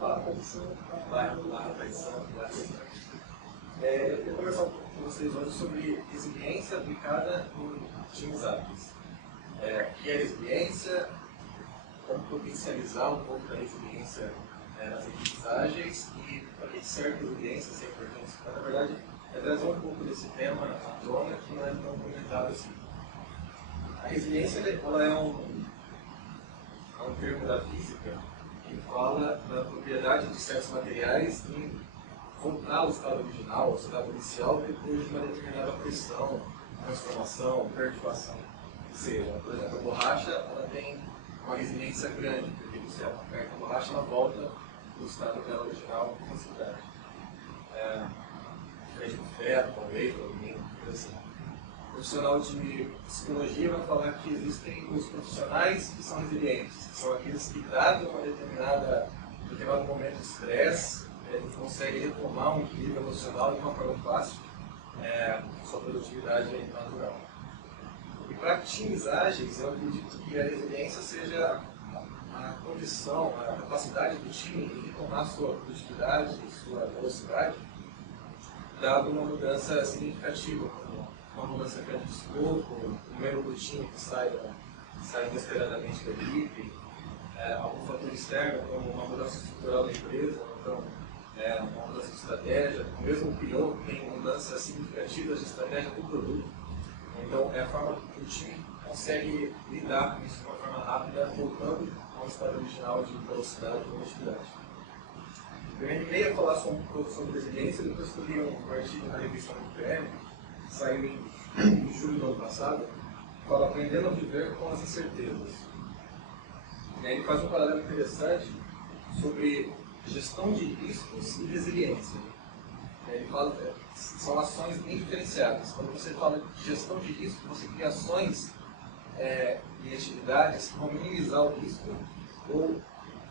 Eu queria conversar um pouco com vocês hoje sobre resiliência aplicada em times ágeis. O que é resiliência, como potencializar um pouco da resiliência nas equipes ágeis e para que serve resiliência, se é importante. Mas, na verdade, é trazer um pouco desse tema à tona que não é tão comentado assim. A resiliência ela é um termo da física que fala da propriedade de certos materiais em voltar ao estado original, ao estado inicial, depois de uma determinada pressão, transformação, perturbação. Ou seja, por exemplo, a borracha ela tem uma resiliência grande, porque você aperta a borracha, ela volta do estado dela original com facilidade. Diferente do ferro, talvez, do alumínio, coisa assim. O profissional de psicologia vai falar que existem os profissionais que são resilientes, que são aqueles que, dado uma determinado momento de estresse, ele consegue retomar um equilíbrio emocional de uma forma fácil, sua produtividade natural. E para times ágeis, eu acredito que a resiliência seja a condição, a capacidade do time de retomar sua produtividade e sua velocidade, dado uma mudança significativa, como uma mudança grande de escopo, um membro do time que sai inesperadamente da equipe, algum fator externo, como uma mudança estrutural da empresa, então, uma mudança de estratégia, o mesmo PO tem mudanças significativas de estratégia do produto. Então, é a forma que o time consegue lidar com isso de uma forma rápida, voltando ao estado original de velocidade e produtividade. Eu animei a falar um pouco sobre resiliência, depois que eu li um artigo na revista UPM, que saiu em julho do ano passado, que fala Aprendendo a Viver com as Incertezas. E aí ele faz um paralelo interessante sobre gestão de riscos e resiliência. Ele fala que são ações bem diferenciadas. Quando você fala de gestão de risco, você cria ações e atividades que vão minimizar o risco ou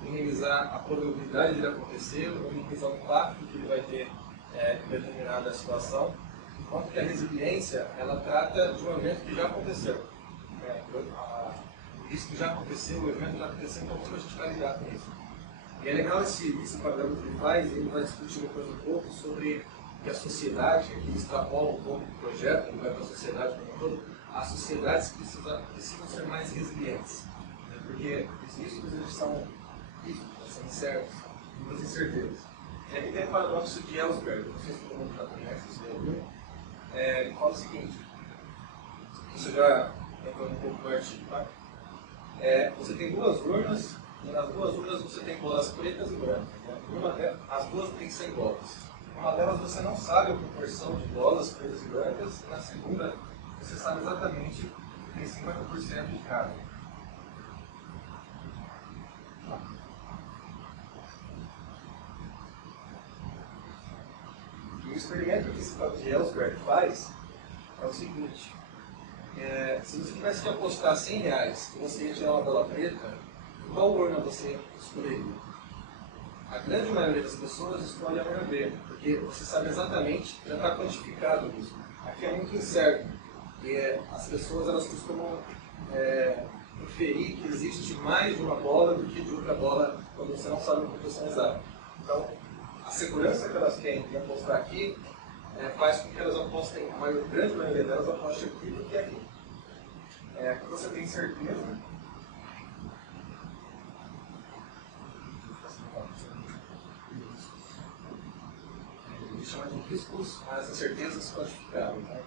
minimizar a probabilidade de ele acontecer ou minimizar o impacto que ele vai ter em determinada situação. Enquanto que a resiliência, ela trata de um evento que já aconteceu. O risco já aconteceu, o evento já aconteceu, então como a gente vai lidar com isso? E é legal esse paralelo que ele faz, ele vai discutir depois um pouco sobre que a sociedade, aqui extrapola um pouco do projeto, ele vai para a sociedade como um todo, as sociedades precisam ser mais resilientes, né? Porque os riscos eles são incertos, muitas incertezas. E aqui tem o paradoxo de Ellsberg, não sei se todo mundo já conhece, ele fala o seguinte, isso já entrou um pouco no artigo, tá? Você tem duas urnas, e nas duas urnas você tem bolas pretas e brancas. Né? As duas têm 100 bolas. Uma delas você não sabe a proporção de bolas pretas e brancas, e na segunda você sabe exatamente que tem 50% de cada. E o experimento que Ellsberg faz é o seguinte: se você tivesse que apostar R$100 que você ia tirar uma bola preta, qual urna você escolheria? A grande maioria das pessoas escolhe a urna B, porque você sabe exatamente, já está quantificado isso. Aqui é muito incerto. E as pessoas elas costumam inferir que existe mais de uma bola do que de outra bola quando você não sabe a proporção exata. Então, a segurança que elas têm de apostar aqui faz com que elas apostem, a grande maioria delas aposte aqui do que aqui. Aqui você tem certeza. Ele chama de riscos, as incertezas quantificáveis. Né?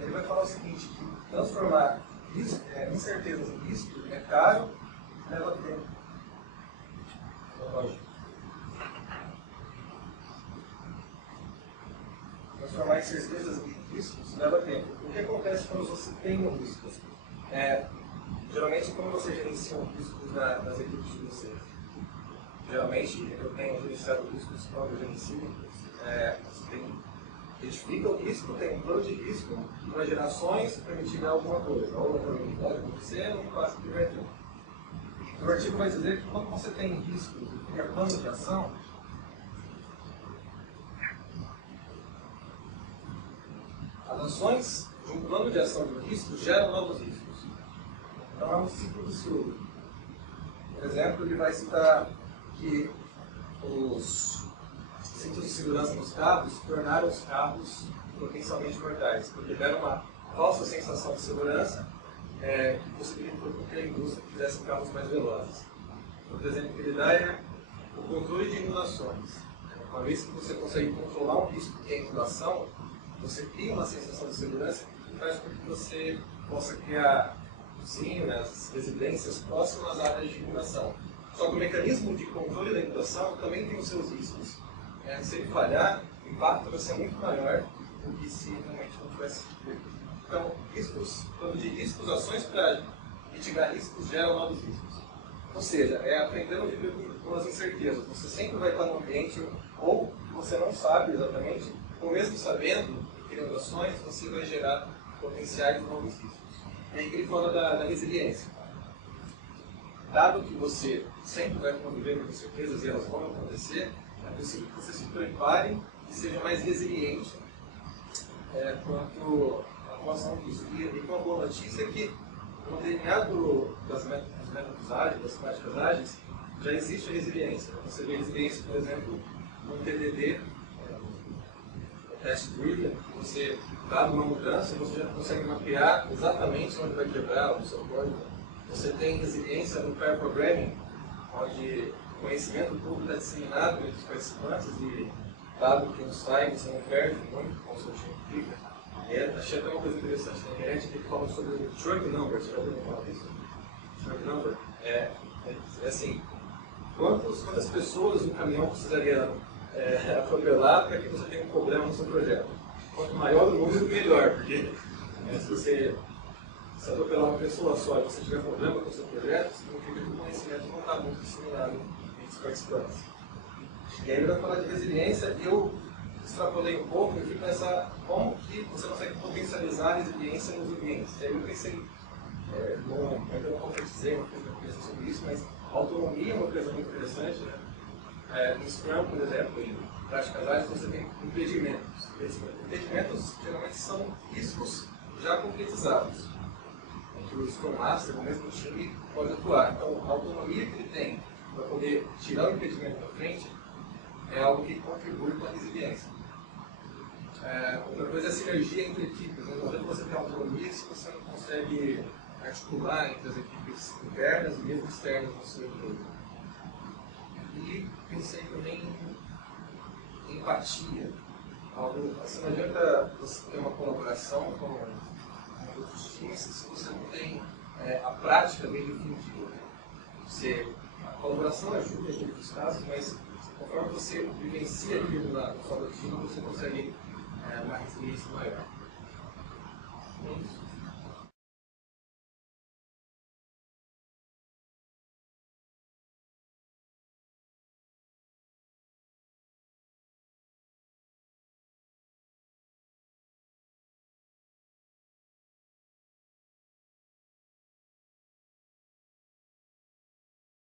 Ele vai falar o seguinte, que transformar incertezas em risco é caro e leva tempo. Transformar incertezas em riscos leva tempo. O que acontece quando você tem um risco? Geralmente, como você gerencia um risco nas equipes de vocês? Geralmente, eu tenho gerenciado riscos quando eu gerencio. Você identifica o risco, tem um plano de risco, para gerações para mitigar alguma coisa. Ou pode acontecer, ou um impacto que vai ter. O artigo vai dizer que quando você tem risco e cria plano de ação, as ações de um plano de ação de risco geram novos riscos. Então é um ciclo vicioso. Por exemplo, ele vai citar que os cintos de segurança nos carros tornaram os carros potencialmente mortais, porque deram uma falsa sensação de segurança que possibilitou que a indústria fizesse carros mais velozes. Outro exemplo que ele dá é o controle de inundações. Uma vez que você consegue controlar um risco que é a inundação, você cria uma sensação de segurança que faz com que você possa criar usinas, residências próximas às áreas de inundação. Só que o mecanismo de controle da inundação também tem os seus riscos. Se ele falhar, o impacto vai ser muito maior do que se realmente não tivesse feito. Então, riscos, quando de riscos, ações para mitigar riscos geram novos riscos. Ou seja, é aprendendo a viver com as incertezas. Você sempre vai estar num ambiente ou você não sabe exatamente, ou mesmo sabendo, criando ações, você vai gerar potenciais novos riscos. E aí que ele fala da resiliência. Dado que você sempre vai conviver com incertezas e elas vão acontecer, é possível que você se prepare e seja mais resiliente quanto à atuação disso. E uma boa notícia é que no DNA dos métodos ágeis, das práticas ágeis, já existe a resiliência. Você vê resiliência, por exemplo, no TDD, test driven, você, dado uma mudança, você já consegue mapear exatamente onde vai quebrar o seu código. Você tem resiliência no pair programming, onde o conhecimento todo está disseminado entre os participantes e, dado que um sai, você não perde muito, como o seu time fica. Achei até uma coisa interessante na internet que fala sobre o truck number. Você já ouviu falar disso? Truck number é assim, quantas pessoas um caminhão precisaria atropelar para que você tenha um problema no seu projeto? Quanto maior o número, melhor, porque se você atropelar uma pessoa só e você tiver problema com o seu projeto, significa que o conhecimento não está muito disseminado entre os participantes. E aí ele vai falar de resiliência e eu extrapolei um pouco e fui pensar como que você consegue potencializar a resiliência nos ambientes. E aí eu pensei, ainda não concretizei uma coisa que sobre isso, mas a autonomia é uma coisa muito interessante. No Scrum, por exemplo, em práticas ágeis, você tem impedimentos. Impedimentos geralmente são riscos já concretizados, que o Scrum Master, o mesmo time, pode atuar. Então, a autonomia que ele tem para poder tirar o impedimento da frente é algo que contribui com a resiliência. Outra coisa é a sinergia entre equipes. Não adianta você ter autonomia se você não consegue articular entre as equipes internas e mesmo externas no seu emprego. E pensei também em empatia. Assim, não adianta você ter uma colaboração com outros times se você não tem a prática bem definida. A colaboração ajuda em muitos casos, mas conforme você vivencia aquilo na sua rotina, você consegue uma resiliência maior. É isso.